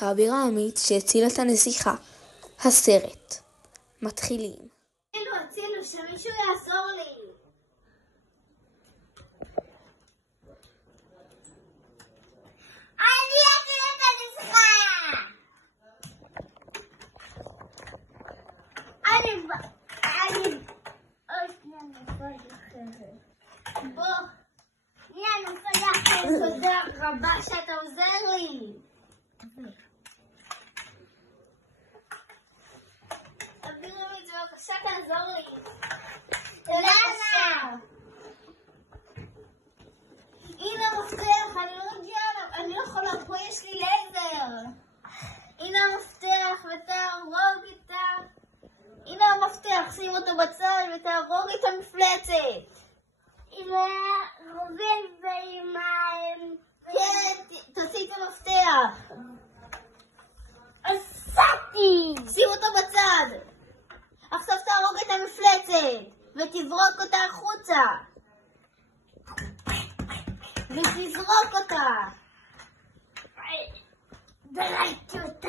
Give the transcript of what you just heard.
האביר האמיץ שהציל את הנסיכה. הסרט. מתחילים. הצילו, שמישהו יעזור לי. אני אציל את הנסיכה. בוא, אני נופל אחרת. תודה רבה שאתה עוזר לי. בבקשה תעזור לי. למה? הנה המפתח, אני לא יכולה, פה יש לי לייזר. הנה המפתח ותהרוג איתה. הנה המפתח, שים אותו בצד ותהרוג את המפלצת. עם הרובים ועם כן, תוציא את המפתח. עשיתי! שים אותו בצד. עכשיו תהרוג את המפלצת ותזרוק אותה החוצה ותזרוק אותה. דרייתי אותה.